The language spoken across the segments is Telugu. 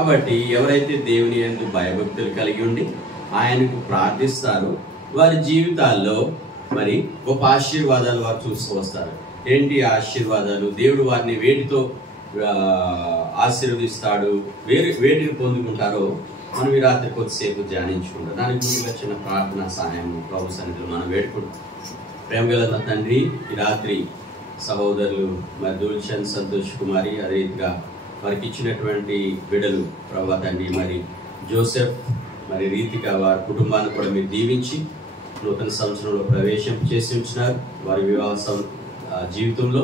కాబట్టి ఎవరైతే దేవుని యందు భయభక్తులు కలిగి ఉండి ఆయనకు ప్రార్థిస్తారో వారి జీవితాల్లో మరి గొప్ప ఆశీర్వాదాలు వారు చూస్తూ వస్తారు. ఏంటి ఆశీర్వాదాలు? దేవుడు వారిని వేటితో ఆశీర్వదిస్తాడు, వేటిని పొందుకుంటారో మనం ఈ రాత్రి కొద్దిసేపు ధ్యానించుకుంటాం. దానికి ముందుగా చిన్న ప్రార్థన సహాయం ప్రభు సన్నిధిలో మనం వేడుకుంటాం. ప్రేమగల తండ్రి, ఈ రాత్రి సహోదరులు మరి దుల్షన్, సంతోష్ కుమారి, అదే రీతిగా వారికి ఇచ్చినటువంటి బిడ్డలు ప్రభా తండ్రి మరి జోసెఫ్ మరి రీతిగా వారి కుటుంబాన్ని కూడా మీరు దీవించి నూతన సంవత్సరంలో ప్రవేశం చేసి ఉంచినారు. వారి వివాహ జీవితంలో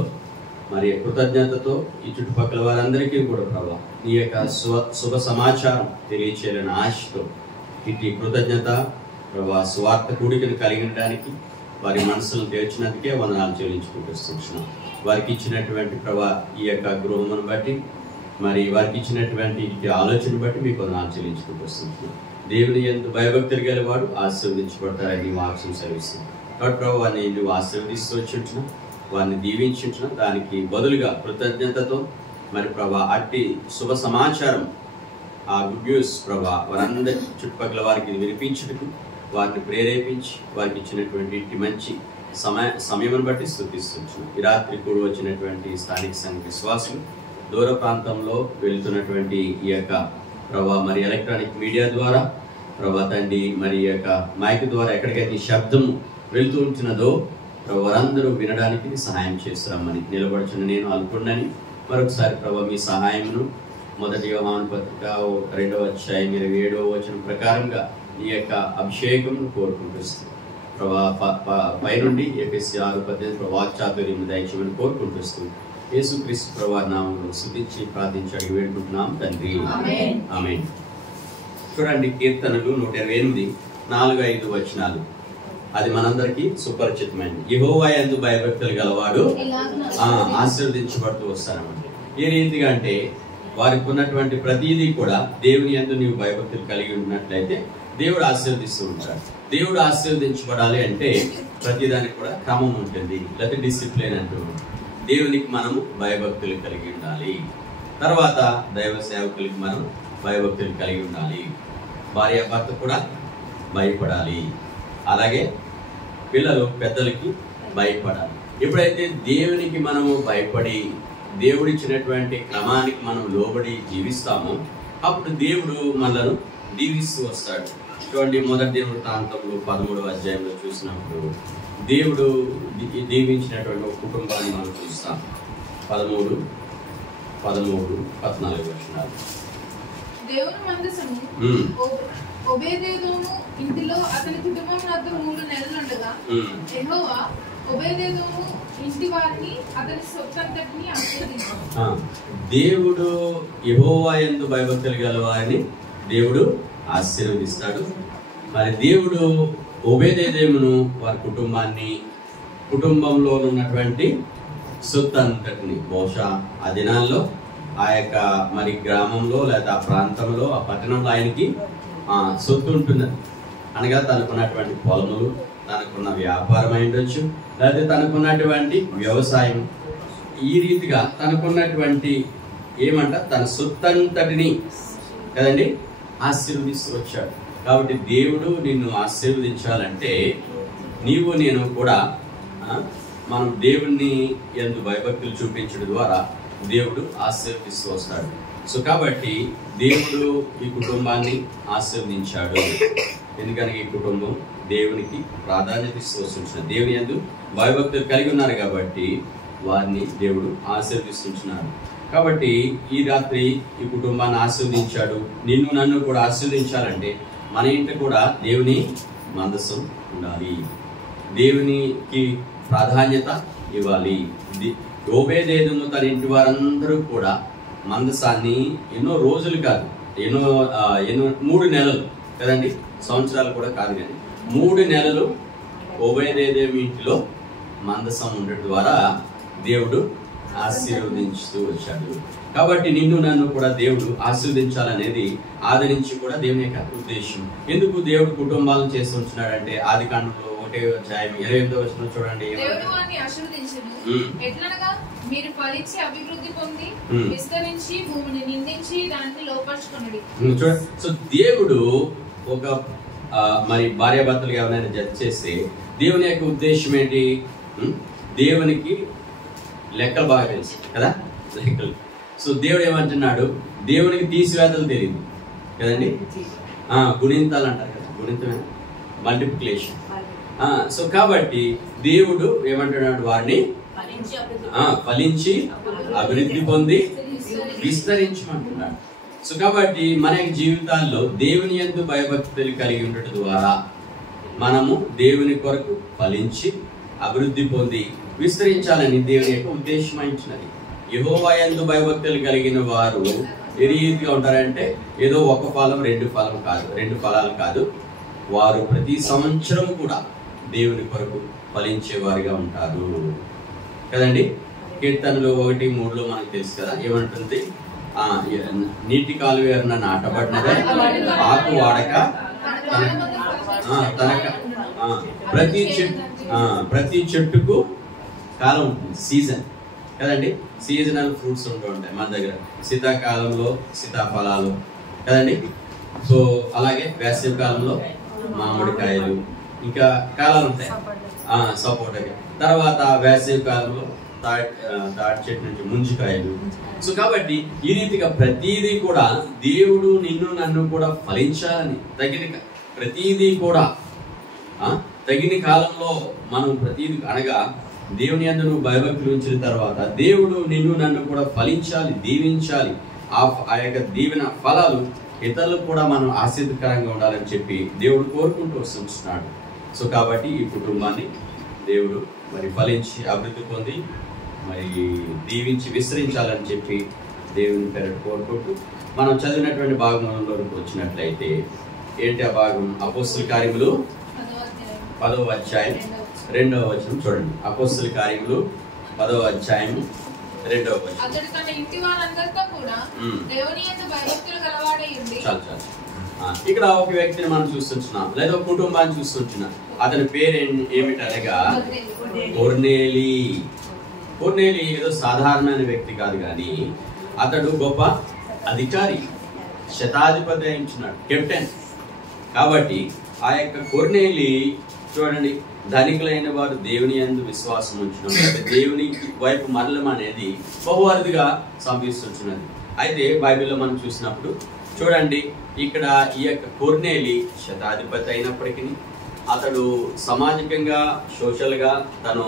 మరి కృతజ్ఞతతో ఈ చుట్టుపక్కల వారందరికీ కూడా ప్రభా నీ యొక్క శుభ సమాచారం తెలియచేయాలని ఆశతో ఇటు కృతజ్ఞత ప్రభా స్వార్థ కూడికను కలిగించడానికి వారి మనసులను తెరిచినందుకే వందనాలు చెల్లించుకుంటున్నాం. వారికి ఇచ్చినటువంటి ప్రభా ఈ యొక్క గృహమును బట్టి మరి వారికి ఇచ్చినటువంటి ఆలోచన బట్టి మీకు వందనాలు చెల్లించుకుంటున్నాం. దేవుని యందు భయభక్తులు గలవాడు ఆశీర్వదించబడతారని వాక్యం సెలవిస్తుంది. కాబట్టి ప్రభు వారిని నువ్వు ఆశీర్వదిస్తూ వచ్చింటున్నావు, వారిని దీవించుంటున్నావు. దానికి బదులుగా కృతజ్ఞతతో మరి ప్రభా అట్టి శుభ సమాచారం ఆ గుడ్ న్యూస్ ప్రభా వారందరి చుట్టుపక్కల వారికి వినిపించుటకు వారిని ప్రేరేపించి వారికి ఇచ్చినటువంటి ఇట్టి మంచి సమయం బట్టి స్తుతిస్తున్నాం. ఈ రాత్రి కూడా వచ్చినటువంటి స్థానిక సంఘ విశ్వాసులు, దూర ప్రాంతంలో వెళుతున్నటువంటి ఈ యొక్క ప్రభా మరి ఎలక్ట్రానిక్ మీడియా ద్వారా ప్రభా తండ్రి మరి ఈ యొక్క మైక్ ద్వారా ఎక్కడికైతే శబ్దం వెళుతూ ఉంటున్నదో వారందరూ వినడానికి సహాయం చేస్తామని నిలబడుచున్న నేను అనుకున్నాను. మరొకసారి ప్రభా మీ సహాయమును మొదటి యోహాను పత్రిక 2వ అధ్యాయం 27వ వచనం ప్రకారంగా ఈ యొక్క అభిషేకమును కోరుకుంటూ ప్రభా పైనుండి ఎఫెసీ 6:18 వాక్చాతుర్యం దయచేయమని కోరుకుంటూ యేసుక్రీస్తు ప్రభు నామములో స్తుతించి ప్రార్థించి అడిగి వేడుకుంటున్నాం తండ్రి, ఆమేన్. చూడండి, కీర్తనలు 128 4-5 వచనాలు. అది మనందరికీ సుపరిచితమైనది. యెహోవా యందు భయభక్తులు గలవాడు ఆశీర్వదించబడుతూ వస్తారన్నమాట. ఏ రీతిగా అంటే వారికి ఉన్నటువంటి ప్రతిదీ కూడా దేవుని యందు నీవు భయభక్తులు కలిగి ఉన్నట్లయితే దేవుడు ఆశీర్వదిస్తూ ఉంటాడు. దేవుడు ఆశీర్వదించబడాలి అంటే ప్రతిదానికి కూడా క్రమం ఉంటుంది, లేకపోతే డిసిప్లిన్ అంటూ ఉంటుంది. దేవునికి మనము భయభక్తులు కలిగి ఉండాలి. తర్వాత దైవ సేవకులకి మనం భయభక్తులు కలిగి ఉండాలి. భార్య భర్త కూడా భయపడాలి. అలాగే పిల్లలు పెద్దలకి భయపడాలి. ఎప్పుడైతే దేవునికి మనము భయపడి దేవుడిచ్చినటువంటి క్రమానికి మనం లోబడి జీవిస్తామో అప్పుడు దేవుడు మనలను దీవిస్తూ వస్తాడు. చూడండి, మొదటి దినవృత్తాంతంలో 13వ అధ్యాయంలో చూసినప్పుడు దేవుడు దీవించినటువంటి ఒక కుటుంబాన్ని మనం చూస్తాం. 13, 14 వచనాలు. దేవుని మందసము ఓబేదెదోము ఇంటిలో అతని కుటుంబం వద్ద 3 నెలలు ఉండగా యెహోవా ఓబేదెదోము ఇంటి వారిని అతని సొత్తంతటిని ఆశీర్వదించాడు. దేవుడు యెహోవా యందు భయభక్తులు గల వారిని దేవుడు ఆశీర్వదిస్తాడు. మరి దేవుడు ఓబేదెదోమును వారి కుటుంబంలో ఉన్నటువంటి సొత్తంతటిని బహుశా ఆ దినాల్లో ఆ యొక్క మరి గ్రామంలో లేదా ఆ ప్రాంతంలో ఆ పట్టణంలో ఆయనకి సొత్తు ఉంటున్నది. అనగా తనకున్నటువంటి పొలములు, తనకున్న వ్యాపారం అయి ఉండొచ్చు, లేకపోతే తనకున్నటువంటి వ్యవసాయం, ఈ రీతిగా తనకున్నటువంటి తన సొత్తంతటిని కదండి ఆశీర్వదిస్తూ వచ్చాడు. కాబట్టి దేవుడు నిన్ను ఆశీర్వదించాలంటే నీవు నేను కూడా మనం దేవుణ్ణి యందు భయభక్తులు చూపించడం ద్వారా దేవుడు ఆశీర్వదిస్తూ వస్తాడు. సో కాబట్టి దేవుడు ఈ కుటుంబాన్ని ఆశీర్వదించాడు. ఎందుకని ఈ కుటుంబం దేవునికి ప్రాధాన్యత ఇస్తూ వస్తుంటున్నారు. దేవుని యందు భయభక్తులు కలిగి ఉన్నారు కాబట్టి వారిని దేవుడు ఆశీర్వదిస్తున్నాడు. కాబట్టి ఈ రాత్రి ఈ కుటుంబాన్ని ఆశీర్వదించాడు. నిన్ను నన్ను కూడా ఆశీర్వదించాలంటే మన ఇంట కూడా దేవుని మందసం ఉండాలి, దేవునికి ప్రాధాన్యత ఇవ్వాలి. ఓబేదెదోము తన ఇంటి వారందరూ కూడా మందసాన్ని ఎన్నో రోజులు కాదు, ఎన్నో 3 నెలలు కదండి, సంవత్సరాలు కూడా కాదు, కానీ 3 నెలలు ఓబేదెదోము ఇంటిలో మందసం ఉండటం ద్వారా దేవుడు ఆశీర్వదించుతూ వచ్చాడు. కాబట్టి నిన్ను నన్ను కూడా దేవుడు ఆశీర్వదించాలనేది ఆది నుంచి కూడా దేవుని యొక్క ఉద్దేశం. ఎందుకు దేవుడు కుటుంబాలను చేస్తూ ఉంటున్నాడంటే ఆది కాండంలో 1వ అధ్యాయం 28వ వచనం చూడండి. దేవుడు వారిని ఆశీర్వదించెను, ఎట్లనగా మీరు ఫలించి అభివృద్ధి పొంది విస్తరించి భూమిని నిందించి దాన్ని లోపరుచుకొనుడి. సో దేవుడు ఒక మరి భార్యాభర్తలు ఎవరైనా జడ్జ్ చేస్తే దేవుని యొక్క ఉద్దేశం ఏంటి? దేవునికి లెక్కలు బాగా తెలుసు కదా, లెక్కలు. సో దేవుడు ఏమంటున్నాడు, దేవునికి తీసివేతలు తెలియదు కదండి, గుణింతాలు అంటారు కదా, గుణింతమే మల్టిప్లికేషన్. సో కాబట్టి దేవుడు ఏమంటున్నాడు, వారిని ఫలించి అభివృద్ధి పొంది విస్తరించమంటున్నాడు. సో కాబట్టి మన జీవితాల్లో దేవుని యందు భయభక్తులు కలిగి ఉండటం ద్వారా మనము దేవుని కొరకు ఫలించి అభివృద్ధి పొంది విస్తరించాలని దేవుని యొక్క ఉద్దేశమైంచినది. యెహోవా యందు భయభక్తులు కలిగిన వారు ఏ రీతిగా ఉంటారంటే ఏదో ఒక ఫలం రెండు ఫలాలు కాదు, వారు ప్రతి సంవత్సరం కూడా దేవుని కొరకు ఫలించేవారుగా ఉంటారు కదండి. కీర్తనలు 1:3 మనకు తెలుసు కదా, ఏమంటుంది, నీటి కాలువ ఎర్రన నాటబడినదే ఆకు వాడక ప్రతి చెట్టుకు కాలం ఉంటుంది, సీజన్ కదండి. సీజనల్ ఫ్రూట్స్ ఉంటూ ఉంటాయి మన దగ్గర. శీతాకాలంలో సీతాఫలాలు కదండి. సో అలాగే వేసవి కాలంలో మామిడికాయలు, ఇంకా కాలాలు ఉంటాయి, సపోటా. తర్వాత వేసవి కాలంలో తాటి చెట్టు నుంచి ముంజికాయలు. సో కాబట్టి ఈ రీతిగా ప్రతిదీ కూడా దేవుడు నిన్ను నన్ను కూడా ఫలించాలని ప్రతిదీ కూడా తగిన కాలంలో మనం ప్రతిదీ అనగా దేవుని యందు నువ్వు భయభక్తులు ఉంచిన తర్వాత దేవుడు నిన్ను నన్ను కూడా ఫలించాలి, దీవించాలి. ఆ యొక్క దీవెన ఫలాలు ఇతరులకు కూడా మనం ఆశీర్వదకరంగా ఉండాలని చెప్పి దేవుడు కోరుకుంటూ వస్తున్నాడు. సో కాబట్టి ఈ కుటుంబాన్ని దేవుడు మరి ఫలించి అభివృద్ధి పొంది మరి దీవించి విస్తరించాలని చెప్పి దేవుని పేరు కోరుకుంటూ మనం చదివినటువంటి భాగంలోకి వచ్చినట్లయితే ఏంటి ఆ భాగం? అపోస్తల కార్యములు 10వ అధ్యాయం 2వ వచనం చూడండి. అపోస్తల కార్యములు 10వ అధ్యాయం 2వ వచనం. అతడు తన ఇంటి వారందరితో కూడా దేవుని యందు భయభక్తులు గలవాడై ఉండి. ఇక్కడ ఒక వ్యక్తిని మనం చూస్తున్నాం, లేదా ఒక కుటుంబాన్ని చూస్తున్నాం. అతని పేరు ఏమిటనగా కొర్నేలి. కొర్నేలి ఏదో సాధారణమైన వ్యక్తి కాదు, కానీ అతడు గొప్ప అధికారి, శతాధిపతి అయించున్నాడు, కెప్టెన్. కాబట్టి ఆ యొక్క కొర్నేలి చూడండి, ధనికులైన వారు దేవుని యందు విశ్వాసం ఉంచడం, దేవుని వైపు మరలం అనేది బహు అరుదుగా సంభవిస్తున్నది. అయితే బైబిల్లో మనం చూసినప్పుడు చూడండి, ఇక్కడ ఈ యొక్క కొర్నేలి శతాధిపతి అయినప్పటికీ అతడు సామాజికంగా సోషల్గా తను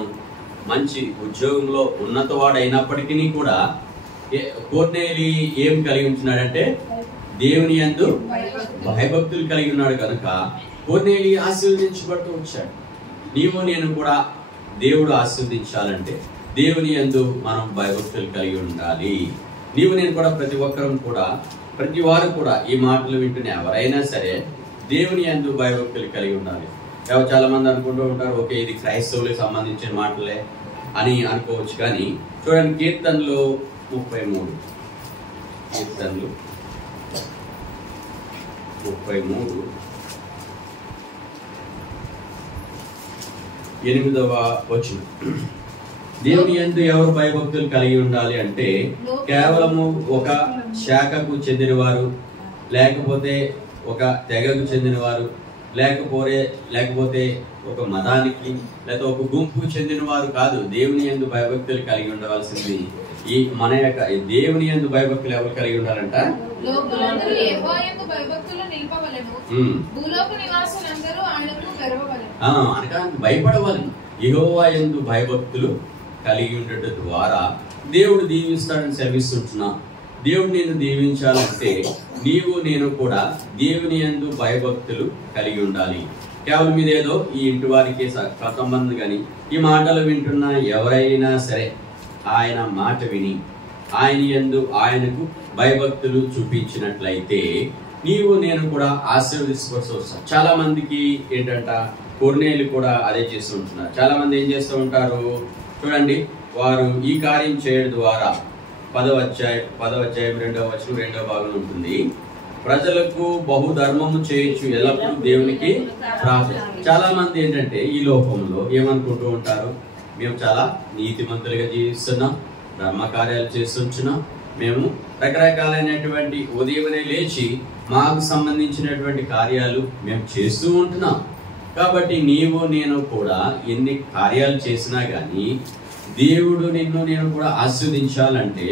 మంచి ఉద్యోగంలో ఉన్నతవాడు అయినప్పటికీ కూడా కొర్నేలి ఏం కలిగి ఉంటున్నాడంటే దేవుని యందు భయభక్తులు కలిగి ఉన్నాడు. కనుక కొర్నేలి ఆశీర్వదించబడుతూ వచ్చాడు. నీవు నేను కూడా దేవుడు ఆశీర్వదించాలంటే దేవుని యందు మనం భయభక్తులు కలిగి ఉండాలి. నీవు నేను కూడా ప్రతి ఒక్కరం కూడా, ప్రతి వారు కూడా ఈ మాటలు వింటున్న ఎవరైనా సరే దేవుని యందు భయభక్తులు కలిగి ఉండాలి. చాలా మంది అనుకుంటూ ఉంటారు, ఓకే ఇది క్రైస్తవులకు సంబంధించిన మాటలే అని అనుకోవచ్చు. కానీ చూడండి, కీర్తనలు 33 8వ వచనం. దేవుని యందు ఎవరు భయభక్తులు కలిగి ఉండాలి అంటే కేవలము ఒక శాఖకు చెందినవారు, లేకపోతే ఒక తెగకు చెందినవారు, లేకపోతే ఒక మతానికి లేదా ఒక గుంపుకు చెందిన వారు కాదు. దేవుని యందు భయభక్తులు కలిగి ఉండవలసింది ఈ మన యొక్క దేవుని యందు భయభక్తులు ఎవరు కలిగి ఉండాలంట? అనగా భయపడవాలి. యెహోవా యందు భయభక్తులు కలిగి ఉండటం ద్వారా దేవుడు దీవిస్తాడని సెలవిస్తున్నా. దేవుడు నేను దీవించాలంటే నీవు నేను కూడా దేవుని యందు భయభక్తులు కలిగి ఉండాలి. కేవలం ఇదేదో ఈ ఇంటి వారికి సంబంధం కానీ ఈ మాటలు వింటున్న ఎవరైనా సరే ఆయన మాట విని ఆయన యందు ఆయనకు భయభక్తులు చూపించినట్లయితే నీవు నేను కూడా ఆశీర్వదించవలసి వస్తాం. చాలా మందికి ఏంటంట, కొర్నేలు కూడా అదే చేస్తూ ఉంటున్నారు. చాలా మంది ఏం చేస్తూ ఉంటారు చూడండి, వారు ఈ కార్యం చేయడం ద్వారా 10వ అధ్యాయం 2వ వచనం 2వ భాగంలో ఉంటుంది, ప్రజలకు బహుధర్మము చేయొచ్చు ఎల్లప్పుడూ దేవునికి ప్రార్థన. చాలా మంది ఏంటంటే ఈ లోకంలో ఏమనుకుంటూ ఉంటారు, మేము చాలా నీతిమంతులుగా జీవిస్తున్నాం, ధర్మకార్యాలు చేస్తుంటున్నాం. మేము రకరకాలైనటువంటి ఉదయమే లేచి మాకు సంబంధించినటువంటి కార్యాలు మేము చేస్తూ ఉంటున్నాం. కాబట్టి నీవు నేను కూడా ఎన్ని కార్యాలు చేసినా కానీ దేవుడు నిన్ను నేను కూడా ఆస్వాదించాలంటే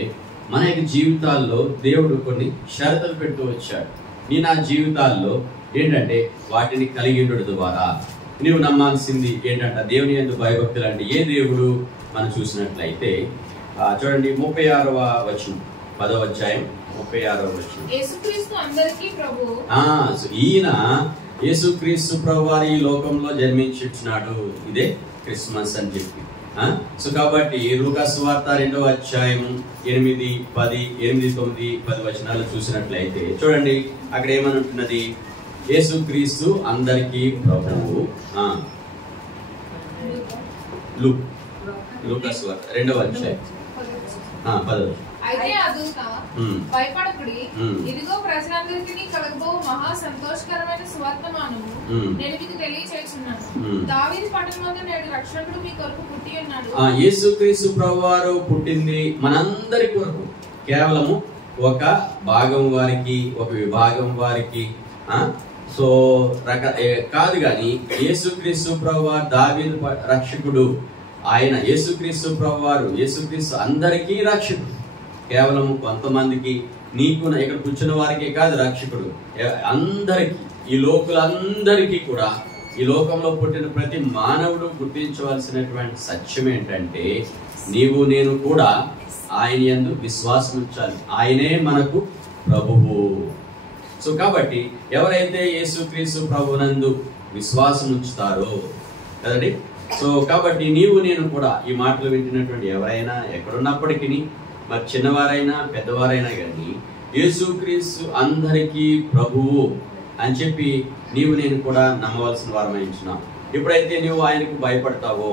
మన యొక్క జీవితాల్లో దేవుడు కొన్ని షరతులు పెడుతూ వచ్చాడు. నీ నా జీవితాల్లో ఏంటంటే వాటిని కలిగి ఉండడం ద్వారా నీవు నమ్మాల్సింది ఏంటంటే దేవుని యందు భయభక్తులు. అంటే ఏ దేవుడు మనం చూసినట్లయితే చూడండి 36వ వచనం, 10వ అధ్యాయం 36వ వచనం. ఈయన యేసుక్రీస్తు ప్రభు వారి ఈ లోకంలో జన్మించున్నాడు. ఇదే క్రిస్మస్ అని చెప్పి. సో కాబట్టి లూకా సువార్త 2వ అధ్యాయం 8, 10, 8, 9, 10 వచనాలు చూసినట్లయితే చూడండి అక్కడ ఏమని ఉంటున్నది. యేసుక్రీస్తు అందరికీ ప్రభువు. లూకా సువార్త 2వ అధ్యాయం 10వ. అయితే ఆ దూత భయపడకుడి, ఇదిగో ప్రజలందరికీ కలగబో మహా సంతోషకరమైన సువర్తమానము నేను మీకు తెలియచేస్తున్నాను. దావీదు పట్టణమందు నేడు రక్షకుడు మీ కొరకు పుట్టి ఉన్నాడు. యేసుక్రీస్తు ప్రభువారు పుట్టింది మనందరి కొరకు, కేవలము ఒక భాగం వారికి, ఒక విభాగం వారికి సో కాదు గాని యేసుక్రీస్తు ప్రభువారు దావీదు రక్షకుడు. ఆయన యేసుక్రీస్తు ప్రభువారు, యేసుక్రీస్తు అందరికీ రక్షకుడు. కేవలం కొంతమందికి, నీకు ఇక్కడ కూర్చున్న వారికి కాదు రక్షకుడు, అందరికీ, ఈ లోకులందరికీ కూడా, ఈ లోకంలో పుట్టిన ప్రతి మానవుడు గుర్తించవలసినటువంటి సత్యం ఏంటంటే నీవు నేను కూడా ఆయన యందు విశ్వాసం ఉంచాలి. ఆయనే మనకు ప్రభువు. సో కాబట్టి ఎవరైతే యేసుక్రీస్తు ప్రభువునందు విశ్వాసం ఉంచుతారో కదండి. సో కాబట్టి నీవు నేను కూడా ఈ మాటలు వింటున్నటువంటి ఎవరైనా ఎక్కడున్నప్పటికీ, మరి చిన్నవారైనా పెద్దవారైనా కానీ యేసుక్రీస్తు అందరికీ ప్రభువు అని చెప్పి నీవు నేను కూడా నమ్మవలసిన వారమై ఉంటున్నాం. ఎప్పుడైతే నువ్వు ఆయనకు భయపడతావో,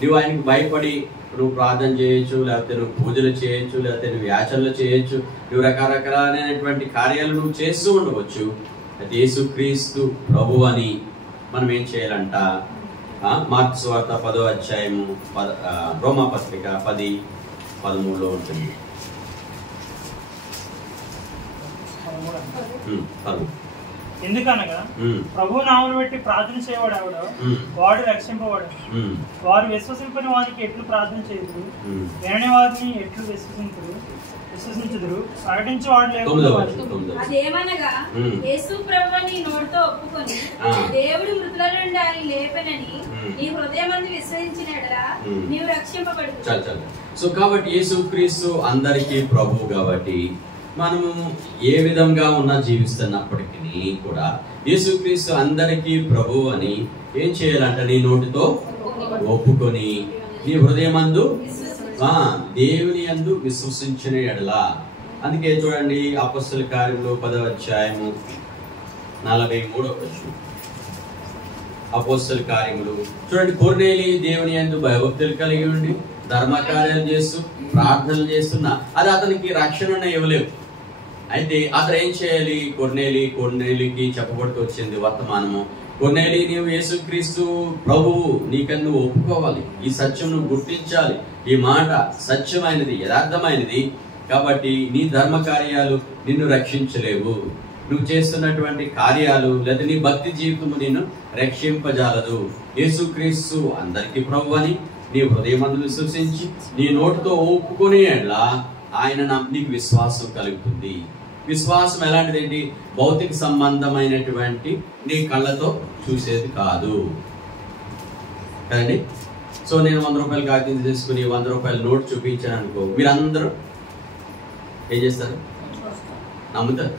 నువ్వు ఆయనకు భయపడి నువ్వు ప్రార్థన చేయొచ్చు, లేకపోతే నువ్వు పూజలు చేయొచ్చు, లేకపోతే నువ్వు యాచనలు చేయొచ్చు, నువ్వు రకరకాలైనటువంటి కార్యాలు నువ్వు చేస్తూ ఉండవచ్చు. అయితే యేసుక్రీస్తు ప్రభు అని మనం ఏం చేయాలంట? మార్కు సువార్త 10వ అధ్యాయము రోమా పత్రిక 10:13 ఉంటుంది. ఎందుకనగా ప్రభు నామమును బట్టి ప్రార్థన చేయవాడు ఎవడో వాడు రక్షింపవాడు. వారు విశ్వసింపని వారికి ఎట్లు ప్రార్థన చేయుదురు, వినని వారిని ఎట్లు విశ్వసించుదురు, ప్రకటించి వాడు లేకపోతే. అదేమనగా యేసు ప్రభువుని నోటితో ఒప్పుకొని దేవుడు మృతుల నుండి ఆయన లేపనని నీ హృదయమందు విశ్వసించిన యెడల నీవు రక్షింపబడుదువు. సో కాబట్టి యేసుక్రీస్తు అందరికీ ప్రభువు కాబట్టి మనము ఏ విధంగా ఉన్నా జీవిస్తున్నప్పటికీ కూడా యేసుక్రీస్తు అందరికీ ప్రభువు అని ఏం చేయాలంటే నీ నోటితో ఒప్పుకొని నీ హృదయమందు దేవుని యందు విశ్వసించిన యెడల. అందుకే చూడండి అపొస్తలుల కార్యములు 10వ అధ్యాయము 43వ వచనం. అపొస్తలుల కార్యములు చూడండి, కొర్నేలి దేవుని యందు భయభక్తులు కలిగి ఉండి ధర్మకార్యాలు చేస్తూ ప్రార్థనలు చేస్తున్నా అది అతనికి రక్షణ ఇవ్వలేవు. అయితే అతను ఏం చేయాలి? కొర్నేలికి చెప్పబడుతూ వచ్చింది వర్తమానము. కొర్నేలి, నీవు యేసుక్రీస్తు ప్రభువు నీకన్ను ఒప్పుకోవాలి, ఈ సత్యం నువ్వు గుర్తించాలి, ఈ మాట సత్యమైనది, యథార్థమైనది. కాబట్టి నీ ధర్మ కార్యాలు నిన్ను రక్షించలేవు, నువ్వు చేస్తున్నటువంటి కార్యాలు లేదా నీ భక్తి జీవితము నిన్ను రక్షింపజాలదు. యేసుక్రీస్తు అందరికీ ప్రభు అని నీ హృదయమందు విశ్వసించి నీ నోటితో ఒప్పుకునే యెడల ఆయన నీకు విశ్వాసం కలుగుతుంది. విశ్వాసం ఎలాంటిది ఏంటి? భౌతిక సంబంధమైనటువంటి నీ కళ్ళతో చూసేది కాదు కదండి. సో నేను 100 రూపాయలు కాగితం తీసుకుని 100 రూపాయల నోట్ చూపించాను అనుకో, మీరందరూ ఏం చేస్తారు? నమ్ముతారు.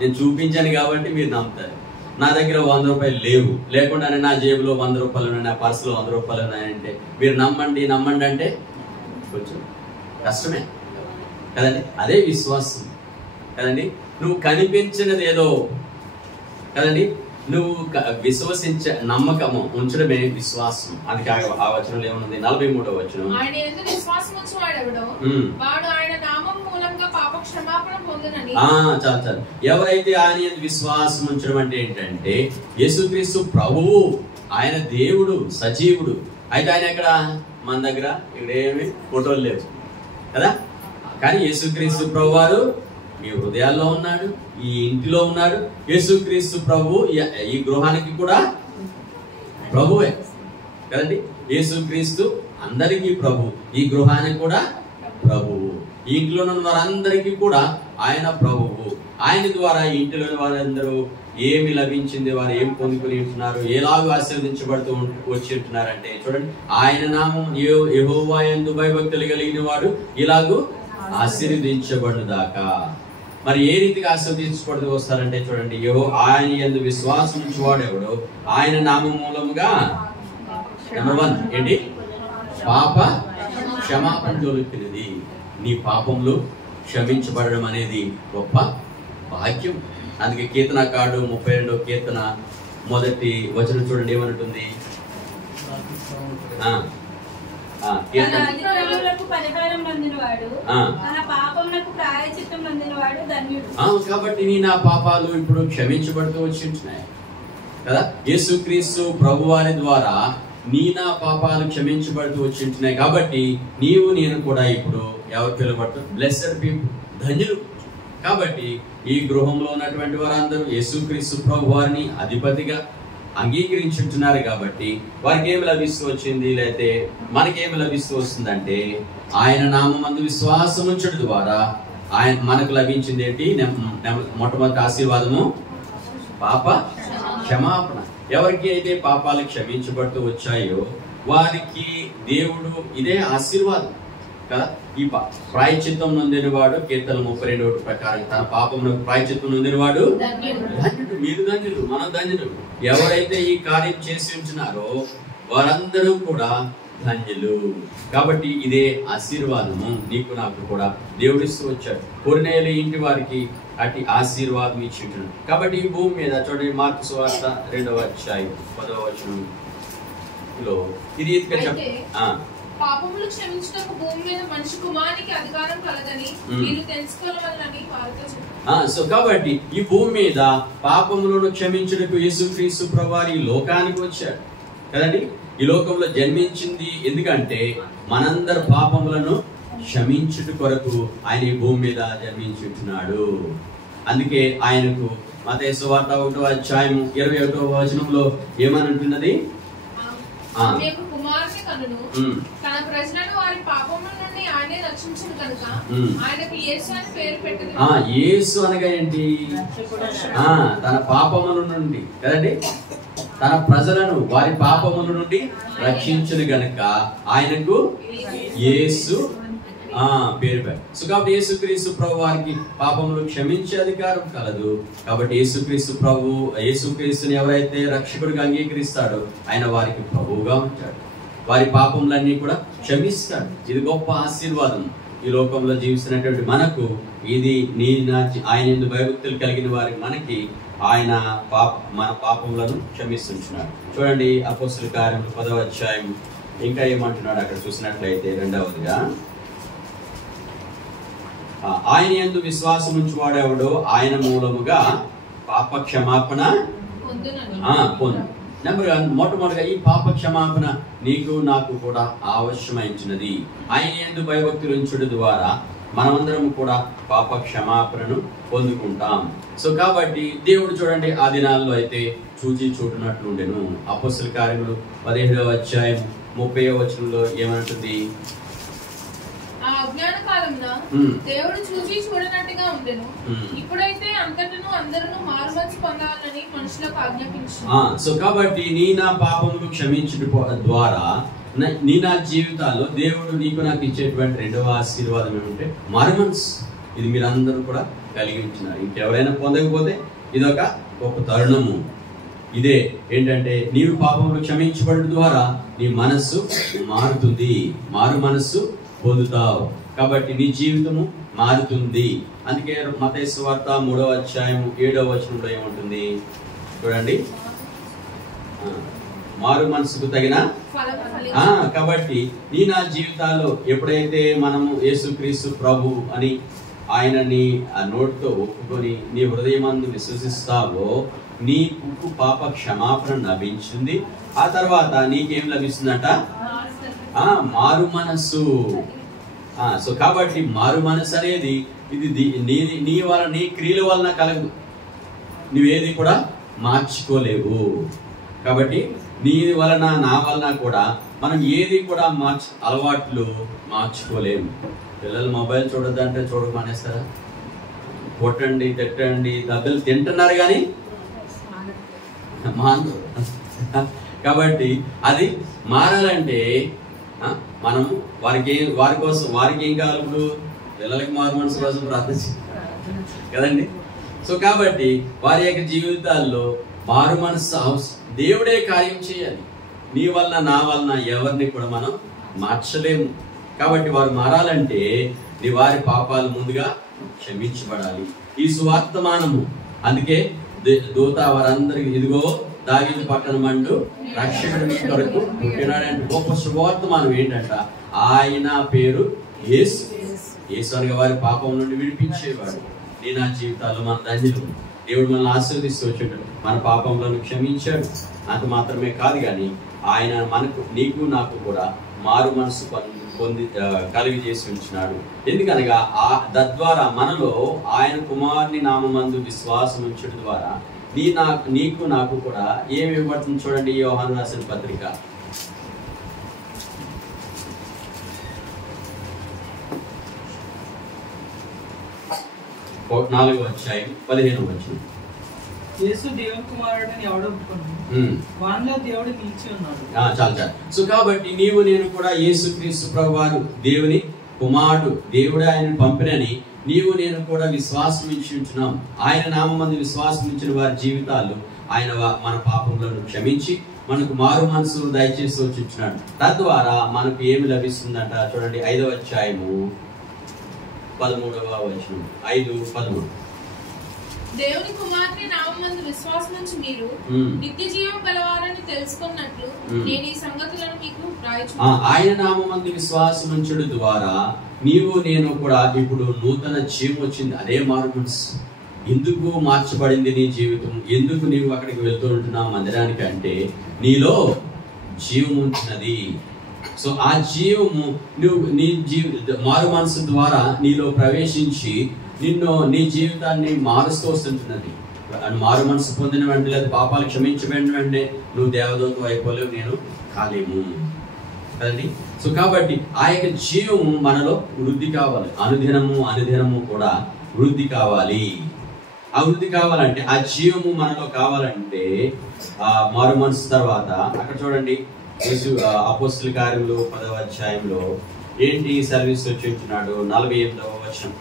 నేను చూపించాను కాబట్టి మీరు నమ్ముతారు. నా దగ్గర 100 రూపాయలు లేవు, లేకుండా నా జేబులో 100 రూపాయలు ఉన్నాయి, నా పర్సులో 100 రూపాయలు ఉన్నాయంటే మీరు నమ్మండి అంటే కొంచెం కష్టమే కదండి. అదే విశ్వాసం కదండి. నువ్వు కనిపించినది ఏదో కదండి, నువ్వు విశ్వసించ నమ్మకము ఉంచడమే విశ్వాసం. అది ఆ వచనంలో ఏముంది? 43వ వచనం. ఆయన యందు విశ్వాసం ఉంచువాడెవడో వాడు ఆయన నామం మూలంగా పాప క్షమాపణ పొందునని. చాలు. ఎవరైతే ఆయన యందు విశ్వాసం ఉంచడం అంటే ఏంటంటే యేసుక్రీస్తు ప్రభువు, ఆయన దేవుడు, సజీవుడు. అయితే ఆయన ఎక్కడ మన దగ్గర ఇక్కడ ఏమి ఫోటోలు లేవు కదా. కానీ యేసుక్రీస్తు ప్రభు వారు మీ హృదయాల్లో ఉన్నాడు, ఈ ఇంటిలో ఉన్నాడు. యేసుక్రీస్తు ప్రభు ఈ గృహానికి కూడా ప్రభువే కదండి. యేసుక్రీస్తు అందరికీ ప్రభు, ఈ గృహానికి కూడా ప్రభువు. ఈ ఇంట్లో ఉన్న వారందరికీ కూడా ఆయన ప్రభువు. ఆయన ద్వారా ఈ ఇంటిలోని వారందరూ ఏమి లభించింది, వారు ఏం పొందుకుని ఉంటున్నారు, ఎలాగో ఆశీర్వదించబడుతూ వచ్చి ఉంటున్నారంటే చూడండి, ఆయన నామం యెహోవా యందు భయభక్తులు కలిగిన వాడు ఇలాగూ ఆశీర్వదించబడుదాకా. మరి ఏ రీతిగా ఆశీర్వదించబడుతూ వస్తారంటే చూడండి, ఆయన యందు విశ్వాసం ఉంచేవాడు ఎవడో ఆయన నామం మూలముగా నెంబర్ 1 ఏంటి, పాప క్షమాపణ దొరికినది. నీ పాపములు క్షమించబడడం అనేది గొప్ప భాగ్యం. అందుకే కీర్తనకారుడు 32వ కీర్తన 1వ వచనం చూడండి ఏమంటుంది. కాబట్టి నీ నా పాపాలు ఇప్పుడు క్షమించబడుతూ వచ్చి ఉంటున్నాయి కదా. యేసుక్రీస్తు ప్రభు వారి ద్వారా నీ నా పాపాలు క్షమించబడుతూ వచ్చి ఉంటున్నాయి. కాబట్టి నీవు నేను కూడా ఇప్పుడు ఎవరు పిలువబడతారు, బ్లెస్సెడ్ పీపుల్, ధన్యులు. కాబట్టి ఈ గృహంలో ఉన్నటువంటి వారందరూ యేసుక్రీస్తు ప్రభు వారిని అధిపతిగా అంగీకరించుంటున్నారు. కాబట్టి వారికి ఏమి లభిస్తూ వచ్చింది, లేకపోతే మనకేమి లభిస్తూ వస్తుందంటే ఆయన నామమందు విశ్వాసం ఉంచడం ద్వారా ఆయన మనకు లభించింది ఏంటి, మొట్టమొదటి ఆశీర్వాదము పాప క్షమాపణ. ఎవరికి అయితే పాపాలు క్షమించబడుతూ వచ్చాయో వారికి దేవుడు ఇదే ఆశీర్వాదం కదా. ఈ ప్రాయశ్చిత్తం నొందినవాడు కీర్తన 32 ప్రకారం తన పాపమునకు ప్రాయశ్చిత్తం నొందినవాడు ధన్యుడు. మీరు ధన్యులు, మనం ధన్యులు. ఎవరైతే ఈ కార్యం చేసి ఉంటున్నారో వారందరూ కూడా ధన్యులు. కాబట్టి ఇదే ఆశీర్వాదము నీకు నాకు కూడా దేవుడిస్తూ వచ్చాడు. కొర్నేలి ఇంటి వారికి అట్టి ఆశీర్వాదం ఇచ్చి ఉంటున్నాడు. కాబట్టి ఈ భూమి మీద చూడండి, మార్కు సువార్త 2వ అధ్యాయం 10వ వచనంలో ఇది పాపములు క్షమించుటకు భూమి మీద మనిషి కుమారునికి అధికారం కలదని మీరు తెలుసుకోవాలని వారితో చెప్పారు. సో కాబట్టి ఈ భూమి మీద పాపములను క్షమించుటకు యేసుక్రీస్తు ప్రభువారు ఈ లోకానికి వచ్చాడు కదండి. ఈ లోకంలో జన్మించింది ఎందుకంటే మనందరి పాపములను క్షమించుట కొరకు ఆయన ఈ భూమి మీద జన్మించుంటున్నాడు. అందుకే ఆయనకు మత్తయి సువార్త 1వ అధ్యాయం 21వ వచనంలో ఏమని ఉంటున్నది, కుమారుని కనును తన ప్రజలను వారి పాపముల నుండి ఆయనే రక్షించును కనుక ఆయనకు యేసు అని పేరు పెట్టింది. యేసు అనగా ఏంటి, తన పాపముల నుండి కదండి, తన ప్రజలను వారి పాపముల నుండి రక్షించును గనుక ఆయనకు యేసు పేరు పెట్టారు. సో కాబట్టి యేసుక్రీస్తు ప్రభు వారికి పాపములు క్షమించే అధికారం కలదు. కాబట్టి యేసుక్రీస్తుని ఎవరైతే రక్షకుడిగా అంగీకరిస్తాడో ఆయన వారికి ప్రభువుగా ఉంటాడు, వారి పాపములన్నీ కూడా క్షమిస్తాడు. ఇది గొప్ప ఆశీర్వాదం. ఈ లోకంలో జీవిస్తున్నటువంటి మనకు ఇది ఆయన యందు భయభక్తులు కలిగిన వారికి మనకి ఆయన మన పాపములను క్షమిస్తున్నాడు. చూడండి అపోస్తలుల కార్యములు 10వ అధ్యాయం ఇంకా ఏమంటున్నాడు అక్కడ చూసినట్లయితే, రెండవదిగా ఆయన యందు విశ్వాసం ఉంచువాడెవడో ఆయన మూలముగా పాప క్షమాపణ పొందు. మొట్టమొదటిగా ఈ పాప క్షమాపణ నీకు నాకు కూడా ఆవశ్యమైనది. ఆయన యందు భయభక్తులు ఉంచుట ద్వారా మనమందరం కూడా పాప క్షమాపణను పొందుకుంటాం. సో కాబట్టి దేవుడు చూడండి ఆ దినాల్లో అయితే చూచి చూడనట్లుండెను. అపోస్తలుల కార్యములు 17వ అధ్యాయం 30వ వచనంలో ఏమంటుంది, అజ్ఞాన కాలమున దేవుడు చూచి చూడనట్టుగా ఉండెను, ఇప్పుడైతే అంతటను అందరూ మారుమనసు పొందాలని మనుషులకు ఆజ్ఞాపించారు. సో కాబట్టి నీ నా పాపములు క్షమించుట ద్వారా నీ నా జీవితాల్లో దేవుడు నీకు నాకు ఇచ్చేటువంటి రెండవ ఆశీర్వాదం ఏమంటే మారుమనసు. ఇది మీరందరూ కూడా కలిగి ఉంటున్నారు. ఇంకెవరైనా పొందకపోతే ఇదొక గొప్ప తరుణము. ఇదే ఏంటంటే నీవు పాపములు క్షమించబడడం ద్వారా నీ మనస్సు మారుతుంది, మారు మనస్సు పొందుతావు. కాబట్టి నీ జీవితము మారుతుంది. అందుకే మత్తయి సువార్త 3వ అధ్యాయం 7వ వచనంలో ఏముంటుంది చూడండి, మారు మనసుకు తగిన. కాబట్టి నీ నా జీవితాల్లో ఎప్పుడైతే మనము యేసుక్రీస్తు ప్రభు అని ఆయనని ఆ నోటితో ఒప్పుకొని నీ హృదయమందు విశ్వసిస్తావో నీకు పాప క్షమాపణ లభించింది. ఆ తర్వాత నీకేం లభిస్తుందట, మారు మనస్సు. సో కాబట్టి మారు మనస్సు అనేది ఇది నీ వల్ల, నీ క్రియల వలన కలగదు, నువ్వేది కూడా మార్చుకోలేవు. కాబట్టి నీ వలన నా వలన కూడా మనం ఏది కూడా అలవాట్లు మార్చుకోలేము. పిల్లలు మొబైల్ చూడొద్దంటే చూడమానేస్తారా? కొట్టండి, తిట్టండి, దెబ్బలు తింటున్నారు కానీ మానరు. కాబట్టి అది మారాలంటే మనం వారికి ఏం కావాలి? ఇప్పుడు పిల్లలకి మారు మనసు కోసం ప్రార్థించాలి కదండి. సో కాబట్టి వారి యొక్క జీవితాల్లో మారు మనసు దేవుడే కార్యం చేయాలి. నీ వలన నా వలన ఎవరిని కూడా మనం మార్చలేము. కాబట్టి వారు మారాలంటే వారి పాపాలు ముందుగా క్షమించబడాలి. ఈ సువర్తమానము అందుకే దూత వారందరికి ఇదిగో దావీదు పట్టణమందు రక్షకుడి కొరకు పుట్టినాడంటే గొప్ప సువర్తమానం ఏంటంట, ఆయన పేరు యేసు. యేసు అనగా వారి పాపం నుండి విడిపించేవాడు. నా జీవితాల్లో మన ధన్యులు. దేవుడు మనల్ని ఆశీర్వదిస్తూ వచ్చాడు, మన పాపంలను క్షమించాడు. అంత మాత్రమే కాదు కానీ ఆయన నీకు నాకు కూడా మారు మనసు కలిగి చేసి ఉంచినాడు. ఎందుకనగా తద్వారా మనలో ఆయన కుమారుని నామమందు విశ్వాసం ఉంచడం ద్వారా నీకు నాకు కూడా ఏమి ఇవ్వబడుతుంది చూడండి. యోహాను రాసిన పత్రిక 4:15 యేసు దేవుని కుమారుడని ఎవడో ఒప్పుకున్నాడు, వానిలో దేవుడు నిలిచి ఉన్నాడు. చాలు. సో కాబట్టి నీవు నేను కూడా యేసుక్రీస్తు ప్రభువారు దేవుని కుమారుడు, దేవుడు ఆయన పంపినని నీవు నేను కూడా విశ్వాసం ఇచ్చి ఉంటున్నాం. ఆయన నామమందు విశ్వాసం ఇచ్చిన వారి జీవితాలు ఆయన మన పాపములను క్షమించి మనకు మారు మనసు దయచేసి వచ్చించున్నాడు. తద్వారా మనకు ఏమి లభిస్తుందంట చూడండి. 5వ అధ్యాయము 13వ వచనం. 5:13 దేవుని కుమారుని నామమందు విశ్వాసముంచి మీరు నిత్య జీవం గలవారని తెలుసుకున్నట్లు నేను ఈ సంగతులను మీకు రాయించుచున్నాను. ఆయన నామమందు విశ్వాసముంచుడు ద్వారా నీవు నేను కూడా ఇప్పుడు నూతన జీవం వచ్చింది. అదే మారు మనసు. ఎందుకు మార్చబడింది నీ జీవితం? ఎందుకు నీవు అక్కడికి వెళ్తూ ఉంటున్నావు మందిరానికి అంటే నీలో జీవం ఉంటున్నది. సో ఆ జీవము నువ్వు మారు మనసు ద్వారా నీలో ప్రవేశించి నీ జీవితాన్ని మారుస్తూ వస్తుంటున్నది. మారు మనసు పొందిన వెంటనే లేదా పాపాలు క్షమించబడిన వెంటనే నువ్వు దేవదూతం అయిపోలేవు, నేను కాలేము కదండి. సో కాబట్టి ఆ యొక్క జీవము మనలో వృద్ధి కావాలి. అనుదినము కూడా వృద్ధి కావాలి. ఆ వృద్ధి కావాలంటే ఆ జీవము మనలో కావాలంటే మారు మనసు తర్వాత అక్కడ చూడండి అపోస్తల కార్యములు 10వ అధ్యాయంలో ఏంటి సర్వీస్ వచ్చి ఉంటున్నాడు. 48వ వచనం.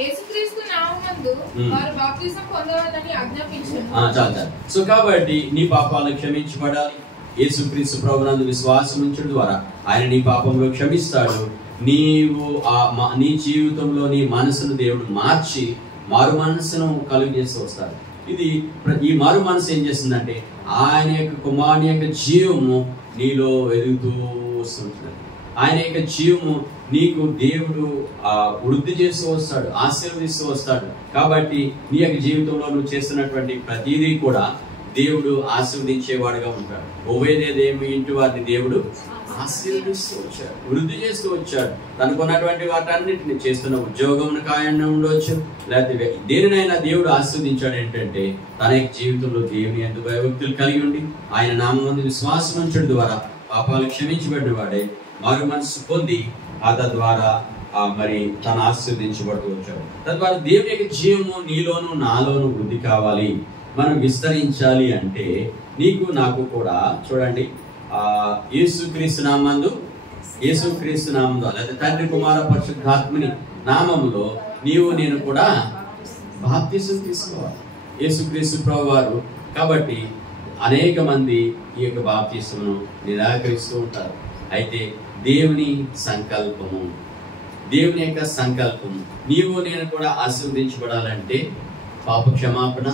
యేసుక్రీస్తు నామమందు వారు బాప్తిసం పొందవలెనని ఆజ్ఞాపించాను. చాలు. సో కాబట్టి నీ పాపాలను క్షమించబడాలి. యేసుక్రీస్తు ప్రభువునందు విశ్వాసం ఉంచడం ద్వారా ఆయన నీ పాపంలో క్షమిస్తాడు. నీ జీవితంలో నీ మనసును దేవుడు మార్చి మారు మనసును కలుగు చేస్తూ వస్తాడు. ఈ మారు మనసు ఏం చేస్తుందంటే ఆయన యొక్క కుమారుని యొక్క జీవము నీలో ఎదుగుతూ వస్తుంటుంది. ఆయన యొక్క జీవము నీకు దేవుడు వృద్ధి చేస్తూ వస్తాడు, ఆశీర్వదిస్తూ వస్తాడు. కాబట్టి నీ యొక్క జీవితంలో నువ్వు చేస్తున్నటువంటి ప్రతిదీ కూడా దేవుడు ఆశీర్వదించేవాడుగా ఉంటాడు. ఓవేదేమి ఇంటి వారిని దేవుడు ఆశీర్వదిస్తూ వచ్చాడు, వృద్ధి చేస్తూ వచ్చాడు. తనకున్నటువంటి వాటన్నిటిని చేస్తున్న ఉద్యోగం కాయన ఉండవచ్చు, లేకపోతే దేనినైనా దేవుడు ఆశీర్వదించాడు. ఏంటంటే తన యొక్క జీవితంలో దేవుని యందు భయభక్తులు కలిగి ఉండి ఆయన నామమందు విశ్వాసం ఉంచడం ద్వారా పాపాలు క్షమించబడిన వాడే మారు మనసు పొంది తద్వారా మరి తను ఆశీర్వదించబడుతూ వచ్చాడు. తద్వారా దేవుని యొక్క జీవము నీలోను నాలోను వృద్ధి కావాలి, మనం విస్తరించాలి అంటే నీకు నాకు కూడా చూడండి యేసుక్రీస్తు నామందు లేదా తండ్రి కుమార పరిశుద్ధాత్మని నామములో నీవు నేను కూడా బాప్తిసం తీసుకోవాలి. యేసుక్రీస్తు ప్రభువారు. కాబట్టి అనేక మంది ఈ యొక్క బాప్తిసమును నిరాకరిస్తూ ఉంటారు. అయితే దేవుని యొక్క సంకల్పము నీవు నేను కూడా ఆశీర్వదించబడాలంటే పాప క్షమాపణ,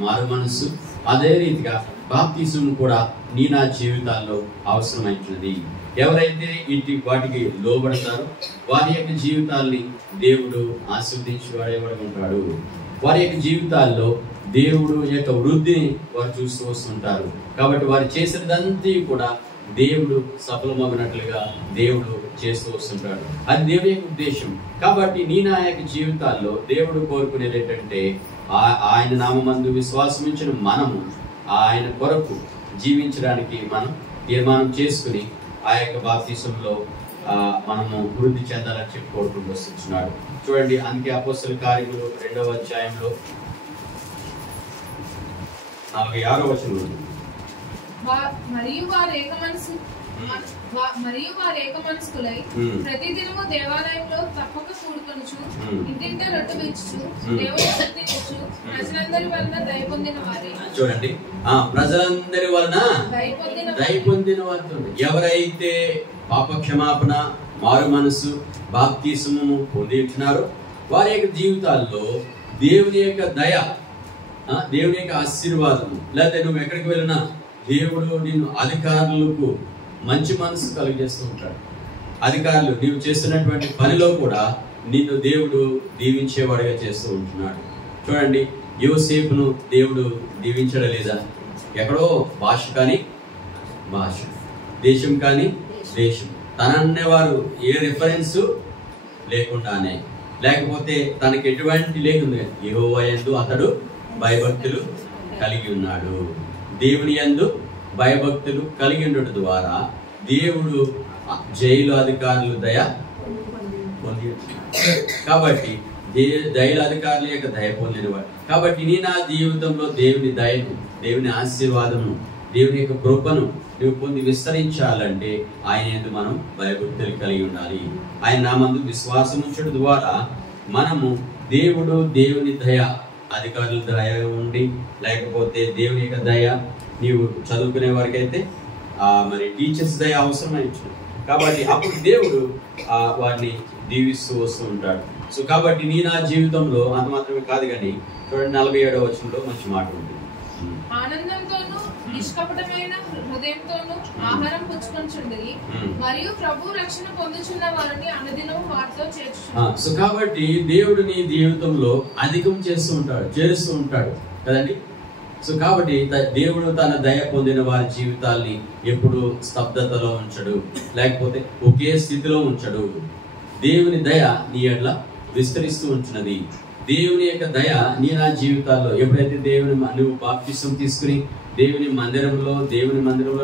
మారు మనసు, అదే రీతిగా బాప్తిసము కూడా నా జీవితాల్లో అవసరమైనది. ఎవరైతే వాటికి లోబడతారో వారి యొక్క జీవితాల్ని దేవుడు ఆశీర్వదించేవాడేవాడు ఉంటాడు. వారి యొక్క జీవితాల్లో దేవుడు యొక్క వృద్ధిని వారు చూస్తూ వస్తుంటారు. కాబట్టి వారు చేసినదంతా కూడా దేవుడు సఫలమగినట్లుగా దేవుడు చేస్తూ వస్తుంటాడు. అది దేవుని యొక్క ఉద్దేశం. కాబట్టి నీ నా యొక్క జీవితాల్లో దేవుడు కోరుకునేది ఏంటంటే ఆయన నామమందు విశ్వాసమించిన మనము ఆయన కొరకు జీవించడానికి మనం తీర్మానం చేసుకుని ఆ యొక్క బాప్తిసంలో మనము వృద్ధి చెందాలని చెప్పి కోరుకుంటూ వస్తున్నాడు. చూడండి, అందుకే అపోస్తల కార్యములు 2వ అధ్యాయంలో 46వ వచనం, మరియు వారు ఏక మనస్కులై ప్రతిదినము దేవాలయంలో తప్పక కూడుకొనుచు ఇంటింట రొట్టె విచ్చుచు దేవుని స్తుతించుచు ప్రజలందరి వలన దయ పొందిన వారే. చూడండి, ప్రజలందరి వలన దయ పొందిన వారు ఎవరైతే పాప క్షమాపణ, మారు మనసు, బాప్తిస్మము పొంది ఉంటున్నారో వారి యొక్క జీవితాల్లో దేవుని యొక్క దయ, దేవుని యొక్క ఆశీర్వాదము, లేకపోతే నువ్వు ఎక్కడికి వెళ్ళినా దేవుడు నిన్ను అధికారులకు మంచి మనసు కలిగజేస్తూ ఉంటాడు. అధికారులు నీవు చేస్తున్నటువంటి పనిలో కూడా నిన్ను దేవుడు దీవించేవాడిగా చేస్తూ ఉంటున్నాడు. చూడండి, యోసేపును దేవుడు దీవించడం లేదా? ఎక్కడో భాష కానీ భాష, దేశం కానీ దేశం, తననేవారు ఏ రిఫరెన్స్ లేకుండానే, లేకపోతే తనకి ఎటువంటి లేకుండా యెహోవా యందు అతడు భయభక్తులు కలిగి ఉన్నాడు. దేవుని యందు భయభక్తులు కలిగి ఉండడం ద్వారా దేవుడు జైలు అధికారులు దయ పొంది. కాబట్టి జైలు అధికారుల యొక్క దయ పొందినవాడు. కాబట్టి నీ నా జీవితంలో దేవుని దయను, దేవుని ఆశీర్వాదము, దేవుని యొక్క కృపను నువ్వు పొంది విస్తరించాలంటే ఆయన యందు మనం భయభక్తులు కలిగి ఉండాలి. ఆయన నామందు విశ్వాసం ఉంచడం ద్వారా మనము దేవుని దయ, అధికారుల దయ ఉండి, లేకపోతే దేవుని యొక్క దయ, నీవు చదువుకునే వారికైతే మరి టీచర్స్ దయ అవసరమైంది. కాబట్టి అప్పుడు దేవుడు వారిని దీవిస్తూ వస్తూ ఉంటాడు. సో కాబట్టి నీ నా జీవితంలో అంత మాత్రమే కాదు, కానీ చూడండి 47వ వచనంలో మంచి మాట ఉంది. ఆనందంతోను నిష్కపటమైన హృదయంతోను ఆహారం పుచ్చుకొనుచుండిరి, మరియు ప్రభు రక్షణ పొందుచున్న వారిని అనుదినము వారితో చేర్చుచున్నాడు. సో కాబట్టి దేవుడు నీ జీవితంలో అధికం చేస్తూ ఉంటాడు కదండి. సో కాబట్టి దేవుడు తన దయ పొందిన వారి జీవితాల్ని ఎప్పుడు స్తబ్దతలో ఉంచడు, లేకపోతే ఒకే స్థితిలో ఉంచడు. దేవుని దయ నీ ఎడ్ల విస్తరిస్తూ ఉంటున్నది. దేవుని యొక్క దయ నీ నా జీవితాల్లో ఎప్పుడైతే నువ్వు బాప్తిసం తీసుకుని దేవుని మందిరంలో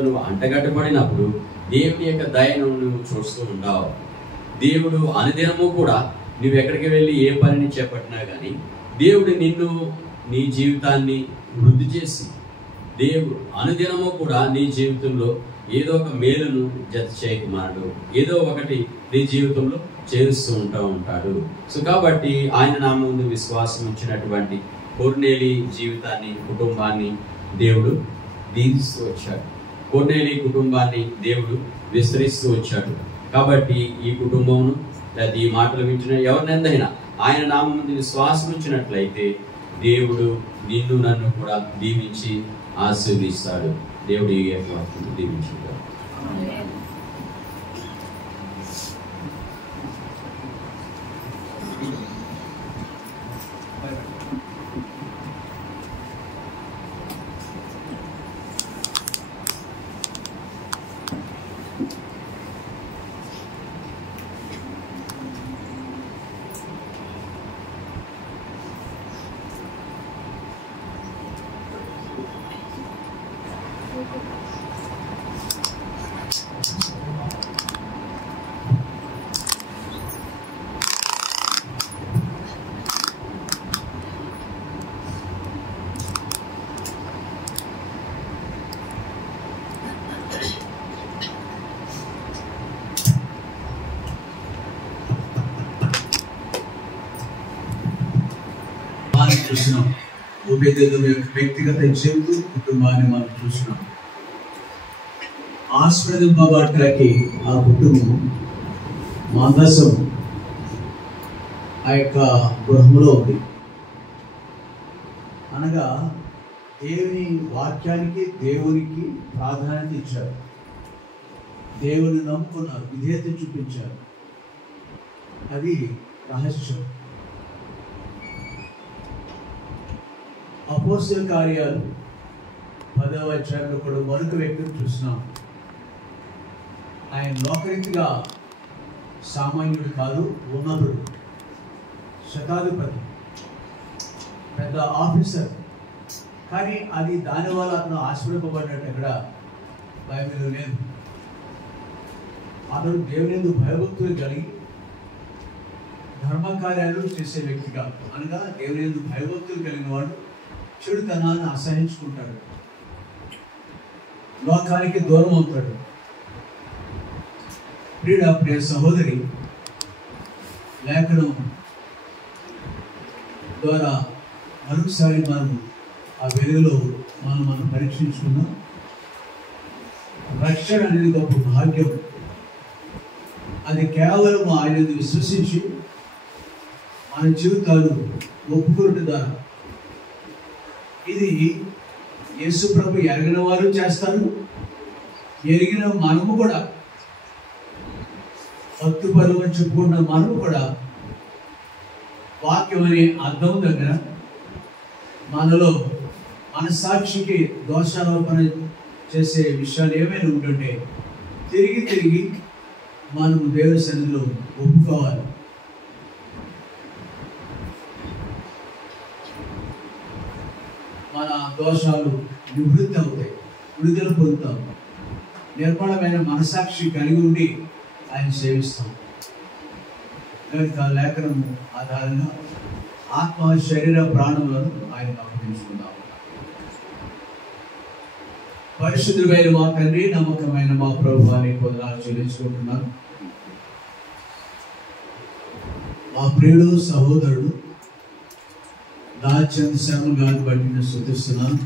నువ్వు అంటగట్టబడినప్పుడు దేవుని యొక్క దయను నువ్వు చూస్తూ ఉంటావు. దేవుడు అనుదినము కూడా నువ్వు ఎక్కడికి వెళ్ళి ఏ పనిని చేపట్టినా కానీ దేవుడు నీ జీవితాన్ని వృద్ధి చేసి దేవుడు అనుదినము కూడా నీ జీవితంలో ఏదో ఒక మేలును జత చేయకుమాడు, ఏదో ఒకటి నీ జీవితంలో చేరుస్తూ ఉంటాడు. సో కాబట్టి ఆయన నా ముందు విశ్వాసం ఉంచినటువంటి కొర్నేలి జీవితాన్ని, కుటుంబాన్ని దేవుడు దీవిస్తూ వచ్చాడు. కొర్నేలి కుటుంబాన్ని దేవుడు విస్తరిస్తూ వచ్చాడు. కాబట్టి ఈ కుటుంబమును లేదా ఈ మాటలు వింటున్న ఎవరినైనా ఆయన నామం ముందు విశ్వాసం ఉంచినట్లయితే దేవుడు నిన్ను నన్ను కూడా దీవించి ఆశీర్వదిస్తాడు. దేవుడు ఈ వాక్యం దీవించాడు. చూసినాం. ఉపేదం యొక్క వ్యక్తిగత జీవితం, కుటుంబాన్ని మనం చూసినాం. ఆస్వాదింపబడటానికి ఆ కుటుంబం మందసం ఆ యొక్క గృహంలో ఉంది. అనగా దేవుని వాక్యానికి, దేవునికి ప్రాధాన్యత ఇచ్చారు. దేవుని నమ్ముకున్నారు, విధేయత చూపించారు. అది రహస్యం. అపోస్తల కార్యాలు 10వ అధ్యాయంలో కూడా మరొక వ్యక్తిని చూస్తున్నాం. ఆయన లోకరీతిగా సామాన్యుడు కాదు, ఉన్నతుడు, శతాధిపతి, పెద్ద ఆఫీసర్. కానీ అది దానివల్ల అతను ఆశ్చర్యపడ్డట్టు ఎక్కడ బైబిల్లో లేదు. అతడు దేవుని యందు భయభక్తులు కలిగి ధర్మకార్యాలు చేసే వ్యక్తిగా, అనగా దేవుని యందు భయభక్తులు కలిగిన వాడు చెడుతనాన్ని అసహించుకుంటాడు, లోకానికి దూరం అవుతాడు. ప్రియ సహోదరి, లేఖనం ద్వారా మరొకసారి మనం ఆ వెలుగులో మనం పరీక్షించుకున్నాం. రక్షణ అనేది గొప్ప భాగ్యం. అది కేవలం ఆయన విశ్వసించి మన జీవితాలు ఒప్పుకోవడం ద్వారా. ఇది యేసు ప్రభు ఎరిగిన వారు చేస్తారు, ఎరిగిన మనము కూడా, భక్తి పరువు చెప్పుకున్న మనము కూడా వాక్యం అనే అర్థం దగ్గర మనలో మనసాక్షికి దోషారోపణ చేసే విషయాలు ఏమైనా ఉంటుంటే తిరిగి మనము దేవుని సన్నిధిలో ఒప్పుకోవాలి. మన దోషాలు నివృత్తి అవుతాయి, విడుదల పొందుతాం, నిర్మలమైన మనసాక్షి కలిగి ఉండి ఆయన సేవిస్తాం. కనుక లేఖనం ఆధారంగా ఆత్మ, శరీర, ప్రాణములను ఆయనకు అప్పగించుకుందాం. పరిశుద్ధుడైన మా తండ్రి, నమ్మకమైన మా ప్రభువా, నీకు వందనాలు చెల్లించుకుంటున్నాను. మా ప్రియుడు సహోదరుడు దాచంద్ శర్మ గారిని బట్టి నేను స్తుతిస్తున్నాను.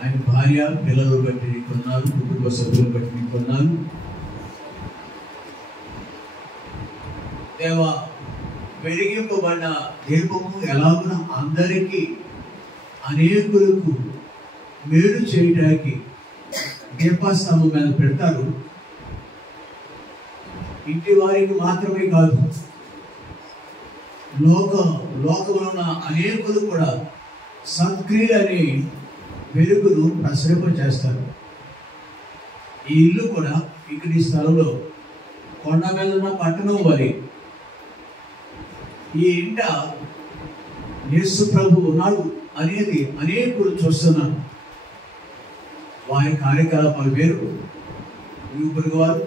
ఆయన భార్య, పిల్లలు బట్టి నీకు వందనాలు, కుటుంబ సభ్యులు బట్టి నీకు వందనాలు. దేవా, వెలిగింపబడిన దీపము ఎలాగున అందరికీ, అనేకులకు మేలు చేయడానికి దీపస్తంభం మీద పెడతారు. ఇంటి వారికి మాత్రమే కాదు, లోకంలో ఉన్న అనేకులు కూడా సత్క్రియలు అనే వెలుగును ప్రసరింప చేస్తారు. ఈ ఇల్లు కూడా ఇక్కడి స్థలంలో కొండ మీద ఉన్న పట్టణం వలె ఈ ఇంట యేసు ప్రభు ఉన్నాడు అనేది అనేకులు చూస్తున్నారు. వారి కార్యకలాపాలు వేరు, యూపరుగు వారు,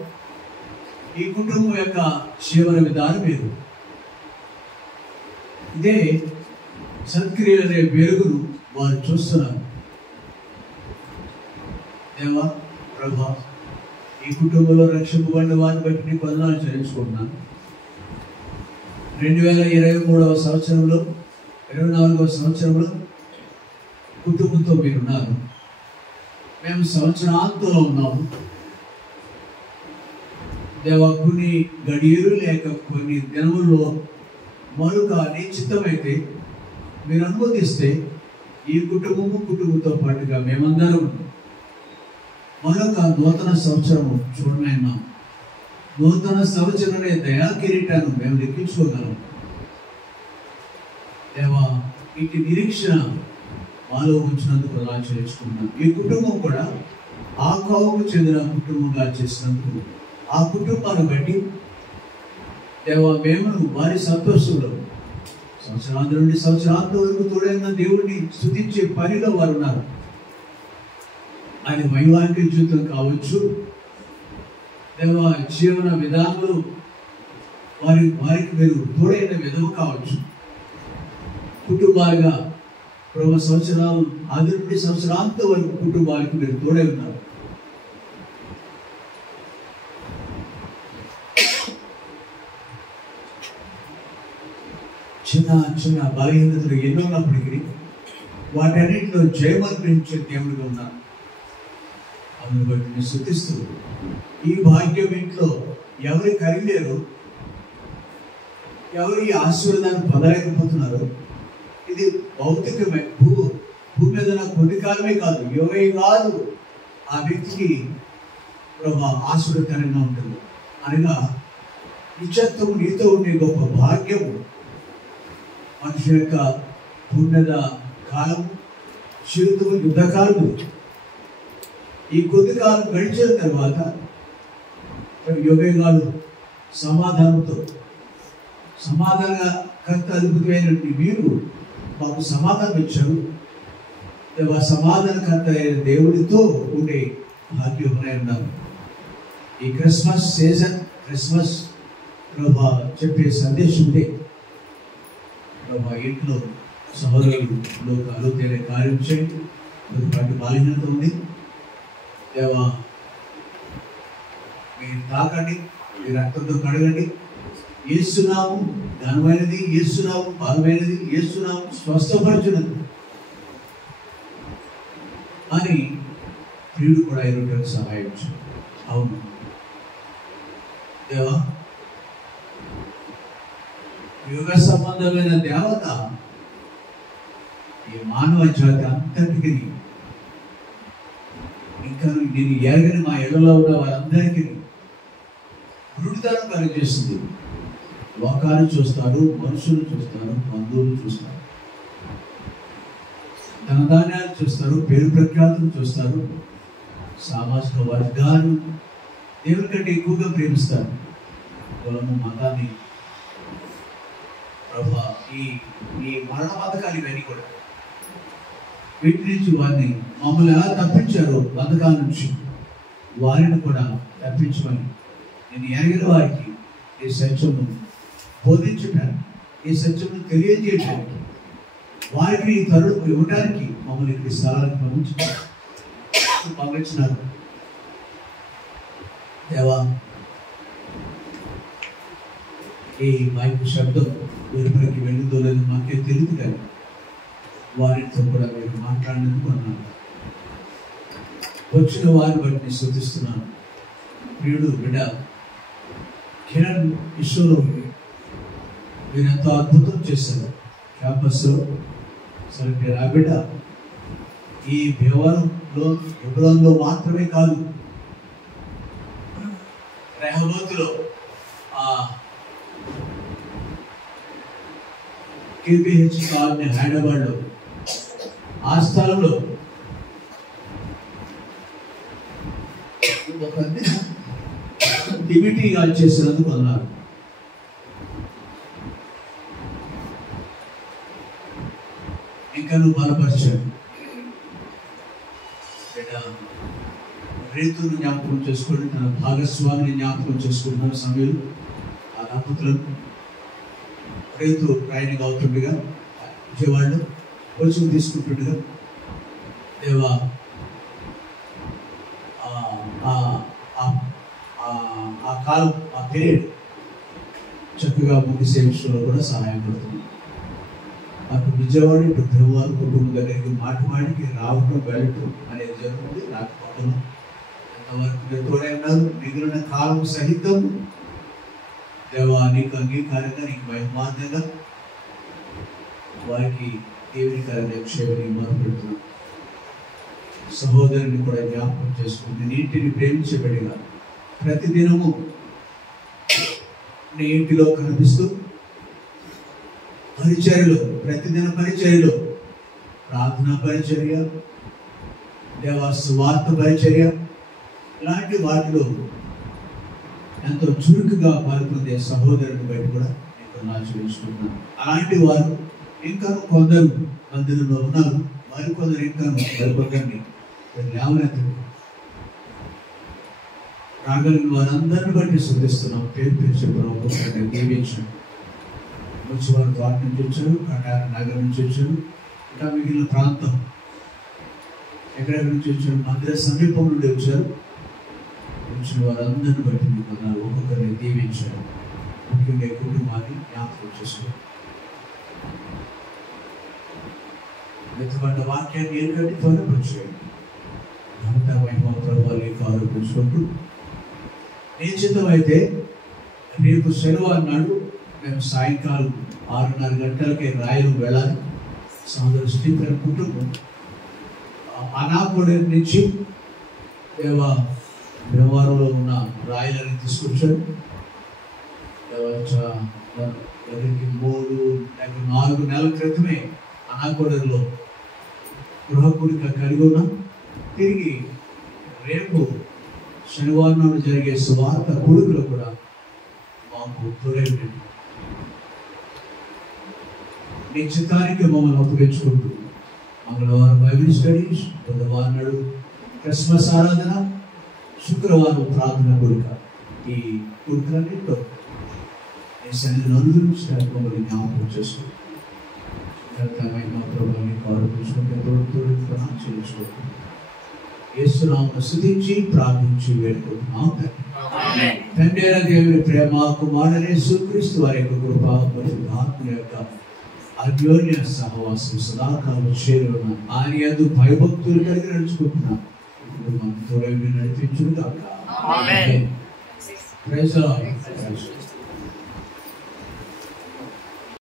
ఈ కుటుంబం యొక్క జీవన విధానం వేరు. ఇదే సత్క్రియలు అనే వెలుగును వారు చూస్తున్నారు. దేవా, ప్రభా, ఈ కుటుంబంలో రక్షింపబడిన వారిని బట్టి నీకు వందనాలు చెల్లించుకుంటున్నాను. 2023వ సంవత్సరంలో, 24వ సంవత్సరంలో కుటుంబంతో మీరున్నారు. మేము సంవత్సరాంతంలో ఉన్నాము. దేవా, కొన్ని గడియలు లేక కొన్ని దినముల్లో మరొక నీ చిత్తమైతే మీరు అనుమతిస్తే ఈ కుటుంబంతో పాటుగా మేమందరం మరొక నూతన సంవత్సరము చూడనైనా నూతన సంవత్సరమే దయా కిరీటాన్ని మేము లెక్కించుకోగలం. దేవా, ఇటు నిరీక్షణ మాలో ఉంచినందుకు ప్రదానం చేయించుకుంటున్నాం. ఈ కుటుంబం కూడా ఆ కోవకు చెందిన కుటుంబంగా చేసినందుకు ఆ కుటుంబాన్ని బట్టి దేవా, మేము వారి సంతోషంలో సంవత్సరాంతం నుండి సంవత్సరాంతం వరకు తోడైన దేవుడిని స్తుతించే పనిలో వారు ఉన్నారు. ఆయన వైవాహిక జీవితం కావచ్చు, దేవా, జీవన విధానంలో వారికి మీరు తోడైన విధము కావచ్చు. కుటుంబాలుగా ప్రభు సంవత్సరాలు ఆది నుండి సంవత్సరాంతం వరకు కుటుంబాలకు మీరు తోడై ఉన్నారు. చిన్న బలహీనతలు ఎన్నో ఉన్నప్పటికీ వాటన్నింటిలో జయమర్పించే దేవుడిగా ఉన్నారు. అందుని బట్టి నేను స్తుతిస్తూ, ఈ భాగ్యం ఇంట్లో ఎవరు కలిగలేరు, ఎవరు ఈ ఆశీర్వాదాన్ని పొందలేకపోతున్నారు. ఇది భౌతికమే, భూమి మీద కొద్ది కాలమే కాదు, 20 కాదు, ఆ వ్యక్తికి ప్రభా ఆశీర్వదకరంగా ఉంటుంది. అనగా నిత్యత్వం నీతో ఉండే గొప్ప భాగ్యము. మనిషి యొక్క పుణ్యద కాలం, జీవితం యుద్ధకాలము. ఈ కొద్ది కాలం గడిచిన తర్వాత యుగయుగాలు సమాధానంతో సమాధానకర్త అద్భుతమైనటువంటి మీరు మాకు సమాధానం ఇచ్చారు. సమాధానకర్త అయిన దేవుడితో ఉండే భాగ్యం ఉన్నారు. ఈ క్రిస్మస్ సీజన్, క్రిస్మస్ ప్రభా చెప్పే సందేశం ఉంది. ప్రభా ఇంట్లో సహోదరులు అలుతేనే కార్యం చేయండి. వాటి బాలినత ఉంది దేవా, మీరు తాకండి, మీ రక్తంతో కడగండి. యేసునామం ఘనమైనది, యేసునామం బలమైనది, యేసునామం స్వస్థపరచునది అని ప్రియుడు కూడా ఇరువురికి సహాయం చేయండి. అవును దేవా, యుగ సంబంధమైన దేవత ఈ మానవ జాతి అంతటికి, ఇంకా నేను ఎరగని మా ఇళ్లలో ఉన్న వారందరికీ వృడితనం కలిగజేస్తుంది. లోకాన్ని చూస్తారు, మనుషులు చూస్తారు, బంధువులు చూస్తారు, ధనధాన్యాలు చూస్తారు, పేరు ప్రఖ్యాతులు చూస్తారు, సామాజిక వర్గాలు దేవుని కంటే ఎక్కువగా ప్రేమిస్తారు. కులము, మతాన్ని ప్రభా ఈ మరణ పథకాలు ఇవన్నీ కూడా వీటి నుంచి వారిని మమ్మల్ని ఎలా తప్పించారో పథకాల నుంచి వారిని కూడా తప్పించమని నేను ఎరగిన వారికి ఈ సత్యము బోధించడానికి, ఈ సత్యము తెలియజేయడానికి, వారికి ఈ తరుణం ఇవ్వడానికి మమ్మల్ని ఇక్కడ స్థలానికి పంపించినారు. దేవా, ఈ మైకు శబ్దం వెలుపలికి వెళ్ళిందో లేదో మాకే తెలియదు, కానీ వారితో కూడా మీరు మాట్లాడినందుకు అన్నాను. వచ్చిన వారిని బట్టి స్తుతిస్తున్నాను. ప్రియుడు బిడ్డ కిరణ్ ఈశ్వరు మీరు ఎంతో అద్భుతం చేశారు క్యాంపస్లో. సరే ఆ బిడ్డ ఈ భీమవరంలో మాత్రమే కాదు, రెహబోతులో కేపీహెచ్ కాలనీ హైదరాబాద్లో ఆ స్థలంలో ఒక డిబిటీగా చేసినందుకు అన్నారు. ఇంకా నువ్వు బలపరిచాడు. రైతును జ్ఞాపకం చేసుకోండి, తన భాగస్వామిని జ్ఞాపకం చేసుకుంటున్న సమయంలో ఆ దంపతులను రైతు ట్రైనింగ్ అవుతుండగా విజయవాడలో కోచింగ్ తీసుకుంటుండగా దేవా ఆ కాలం, ఆ పీరియడ్ చక్కగా ముగిసే విషయంలో కూడా సహాయపడుతుంది. నాకు విజయవాడ ఇటు భీమవరం కుటుంబం దగ్గరికి మాటికి రావడం వెళ్ళటం అనేది జరుగుతుంది. నాకు పక్కన ఎంతవరకు మీరు తోడే ఉన్నారు. మిగిలిన కాలం సహితం దేవా నీకు అంగీకారంగా, నీకు బహుమానంగా వారికి దేవుని కార్య క్షేమని మొదలుపెడుతున్నాను. సహోదరుని కూడా జ్ఞాపకం చేసుకుని నీటిని ప్రేమించబడిగా ప్రతిదినము నీ ఇంటిలో కనిపిస్తూ పరిచర్యలో, ప్రతిదిన పరిచర్యలో ప్రార్థనా పరిచర్య, దేవా సువార్త పరిచర్య ఇలాంటి వాటిలో ఎంతో చురుకుగా పాల్పొందే సహోదరుని బయట కూడా నేను ఆచరించుకుంటున్నాను. అలాంటి వారు ఇంకా కొందరు మందిరంలో ఉన్నారు. మరికొందరు ఇంకా మరికొందరిని లేవనెత్తండి. రాగలిగిన వారందరిని బట్టి శుద్ధిస్తున్నాం. పేరు పేరు చెప్పిన ఒక్కొక్కరిని దీవించండి. వచ్చి వారు తోట నుంచి వచ్చారు, కటార నగర్ నుంచి వచ్చారు, ఇంకా మిగిలిన ప్రాంతం ఎక్కడెక్కడి నుంచి వచ్చారు, మందిర సమీపం నుండి వచ్చారు. వచ్చిన వారందరిని బట్టి మీకు ఒక్కొక్కరిని దీవించారు. ముఖ్యంగా కుటుంబాన్ని జ్ఞాపకం చేసుకోండి. వెతుబడ్డ వాక్యాన్ని ఏంటంటే త్వరపరిచేయండి. అంతా మహిమ ప్రభావాలు ఆరోపించుకుంటూ నిశ్చితమైతే రేపు శనివారం నాడు మేము సాయంకాలం 6:30 గంటలకి రాయలు వెళ్ళాలి. సోదరు స్టీఫెన్ కుటుంబం అనాకోడ నుంచి భీమవరంలో ఉన్న రాయలని తీసుకొచ్చాడు. 3-4 నెలల క్రితమే అనాకోడలో గృహకూడిక కలిగి ఉన్నాం. తిరిగి రేపు శనివారం నాడు జరిగే సువార్త కొడుకులు కూడా మాకు తోడైంది. నీ చిత్తానికి మమ్మల్ని అప్పగించుకుంటూ మంగళవారం బైబిల్ స్టడీస్, బుధవారం నాడు క్రిస్మస్ ఆరాధన, శుక్రవారం ప్రార్థన కొడుక, ఈ కొడుకులన్నింటిలో నీ సన్నిధిని అనుగ్రహించడానికి మమ్మల్ని జ్ఞాపకం చేసుకుంటాం. స్తుతించి ప్రార్థించి వేడుకుంటున్నాం. తండ్రి అయిన దేవుని ప్రేమ, కుమారుడైన యేసుక్రీస్తు వారి యొక్క కృప, పరిశుద్ధాత్మ యొక్క అన్యోన్య సహవాసం సదాకాలం చేరున్న ఆయన యందు భయభక్తులు కలిగి నడుచుకుంటున్నాం. ఇప్పుడు మనం తోడై నడిపించుకుంటాం.